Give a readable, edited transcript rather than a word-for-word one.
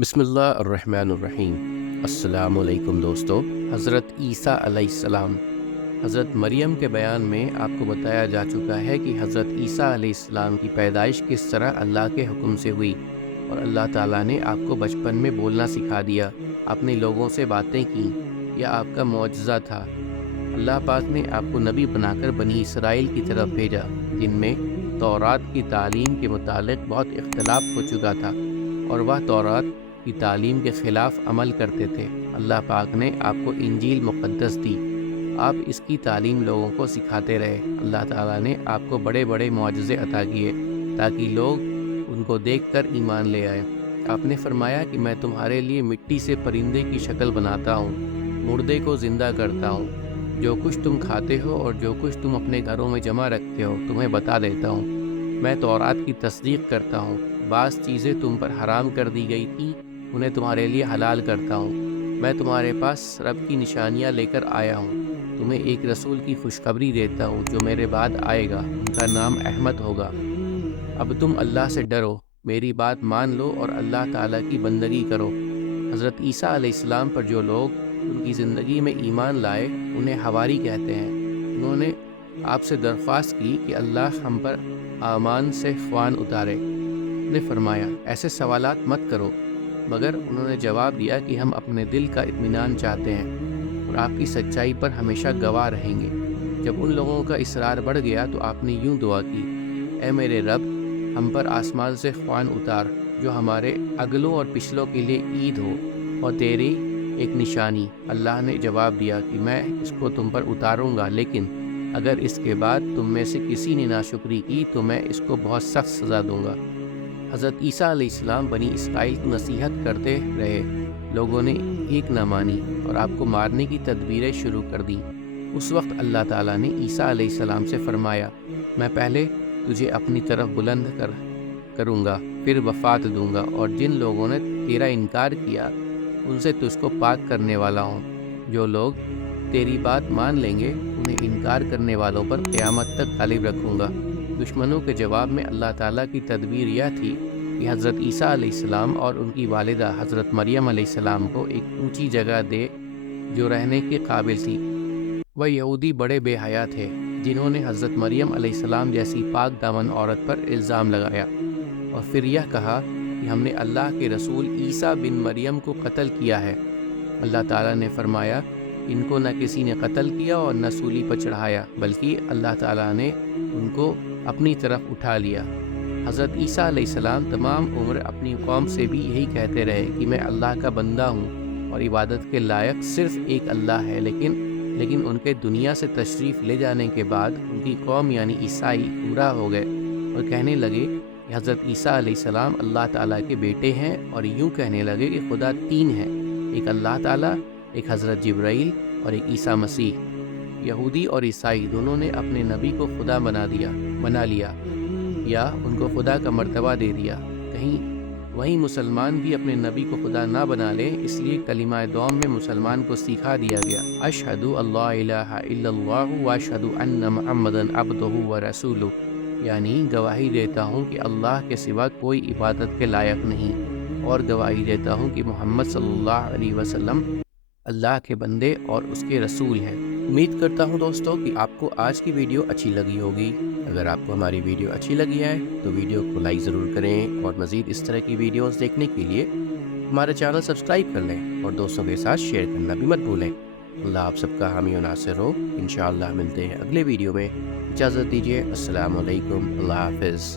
بسم اللہ الرحمن الرحیم۔ السلام علیکم دوستو۔ حضرت عیسیٰ علیہ السلام، حضرت مریم کے بیان میں آپ کو بتایا جا چکا ہے کہ حضرت عیسیٰ علیہ السلام کی پیدائش کس طرح اللہ کے حکم سے ہوئی، اور اللہ تعالیٰ نے آپ کو بچپن میں بولنا سکھا دیا، اپنے لوگوں سے باتیں کیں، یہ آپ کا معجزہ تھا۔ اللہ پاک نے آپ کو نبی بنا کر بنی اسرائیل کی طرف بھیجا، جن میں تورات کی تعلیم کے متعلق بہت اختلاف ہو چکا تھا، اور وہ تورات کی تعلیم کے خلاف عمل کرتے تھے۔ اللہ پاک نے آپ کو انجیل مقدس دی، آپ اس کی تعلیم لوگوں کو سکھاتے رہے۔ اللہ تعالیٰ نے آپ کو بڑے بڑے معجزے عطا کیے تاکہ لوگ ان کو دیکھ کر ایمان لے آئے۔ آپ نے فرمایا کہ میں تمہارے لیے مٹی سے پرندے کی شکل بناتا ہوں، مردے کو زندہ کرتا ہوں، جو کچھ تم کھاتے ہو اور جو کچھ تم اپنے گھروں میں جمع رکھتے ہو تمہیں بتا دیتا ہوں۔ میں تورات کی تصدیق کرتا ہوں، بعض چیزیں تم پر حرام کر دی گئی تھیں انہیں تمہارے لیے حلال کرتا ہوں۔ میں تمہارے پاس رب کی نشانیاں لے کر آیا ہوں، تمہیں ایک رسول کی خوشخبری دیتا ہوں جو میرے بعد آئے گا، ان کا نام احمد ہوگا۔ اب تم اللہ سے ڈرو، میری بات مان لو اور اللہ تعالیٰ کی بندگی کرو۔ حضرت عیسیٰ علیہ السلام پر جو لوگ ان کی زندگی میں ایمان لائے انہیں حواری کہتے ہیں۔ انہوں نے آپ سے درخواست کی کہ اللہ ہم پر آمان سے خوان اتارے۔ نے فرمایا ایسے سوالات مت کرو، مگر انہوں نے جواب دیا کہ ہم اپنے دل کا اطمینان چاہتے ہیں اور آپ کی سچائی پر ہمیشہ گواہ رہیں گے۔ جب ان لوگوں کا اصرار بڑھ گیا تو آپ نے یوں دعا کی، اے میرے رب، ہم پر آسمان سے خوان اتار جو ہمارے اگلوں اور پچھلوں کے لیے عید ہو اور تیری ایک نشانی۔ اللہ نے جواب دیا کہ میں اس کو تم پر اتاروں گا، لیکن اگر اس کے بعد تم میں سے کسی نے ناشکری کی تو میں اس کو بہت سخت سزا دوں گا۔ حضرت عیسیٰ علیہ السلام بنی اسرائیل کی نصیحت کرتے رہے، لوگوں نے ایک نہ مانی اور آپ کو مارنے کی تدبیریں شروع کر دیں۔ اس وقت اللہ تعالیٰ نے عیسیٰ علیہ السلام سے فرمایا، میں پہلے تجھے اپنی طرف بلند کروں گا، پھر وفات دوں گا، اور جن لوگوں نے تیرا انکار کیا ان سے تجھ کو پاک کرنے والا ہوں۔ جو لوگ تیری بات مان لیں گے انہیں انکار کرنے والوں پر قیامت تک غالب رکھوں گا۔ دشمنوں کے جواب میں اللہ تعالیٰ کی تدبیر یہ تھی کہ حضرت عیسیٰ علیہ السلام اور ان کی والدہ حضرت مریم علیہ السلام کو ایک اونچی جگہ دے جو رہنے کے قابل تھی۔ وہ یہودی بڑے بے حیا تھے جنہوں نے حضرت مریم علیہ السلام جیسی پاک دامن عورت پر الزام لگایا اور پھر یہ کہا کہ ہم نے اللہ کے رسول عیسیٰ بن مریم کو قتل کیا ہے۔ اللہ تعالیٰ نے فرمایا، ان کو نہ کسی نے قتل کیا اور نہ سولی پر چڑھایا، بلکہ اللہ تعالیٰ نے ان کو اپنی طرف اٹھا لیا۔ حضرت عیسیٰ علیہ السلام تمام عمر اپنی قوم سے بھی یہی کہتے رہے کہ میں اللہ کا بندہ ہوں اور عبادت کے لائق صرف ایک اللہ ہے، لیکن ان کے دنیا سے تشریف لے جانے کے بعد ان کی قوم یعنی عیسائی گمراہ ہو گئے اور کہنے لگے کہ حضرت عیسیٰ علیہ السلام اللہ تعالیٰ کے بیٹے ہیں، اور یوں کہنے لگے کہ خدا تین ہے، ایک اللہ تعالیٰ، ایک حضرت جبرائیل اور ایک عیسیٰ مسیح۔ یہودی اور عیسائی دونوں نے اپنے نبی کو خدا بنا لیا یا ان کو خدا کا مرتبہ دے دیا۔ وہیں مسلمان بھی اپنے نبی کو خدا نہ بنا لیں، اس لیے کلمہ دوم میں مسلمان کو سکھا دیا گیا، اشہد اللہ الہ الا اللہ واشہد ان محمدا عبدہ ورسولہ، یعنی گواہی دیتا ہوں کہ اللہ کے سوا کوئی عبادت کے لائق نہیں، اور گواہی دیتا ہوں کہ محمد صلی اللہ علیہ وسلم اللہ کے بندے اور اس کے رسول ہیں۔ امید کرتا ہوں دوستو کہ آپ کو آج کی ویڈیو اچھی لگی ہوگی۔ اگر آپ کو ہماری ویڈیو اچھی لگی ہے تو ویڈیو کو لائک ضرور کریں، اور مزید اس طرح کی ویڈیوز دیکھنے کے لیے ہمارا چینل سبسکرائب کر لیں اور دوستوں کے ساتھ شیئر کرنا بھی مت بھولیں۔ اللہ آپ سب کا حامی و ناصر ہو۔ انشاءاللہ ملتے ہیں اگلے ویڈیو میں، اجازت دیجیے، السلام علیکم، اللہ حافظ۔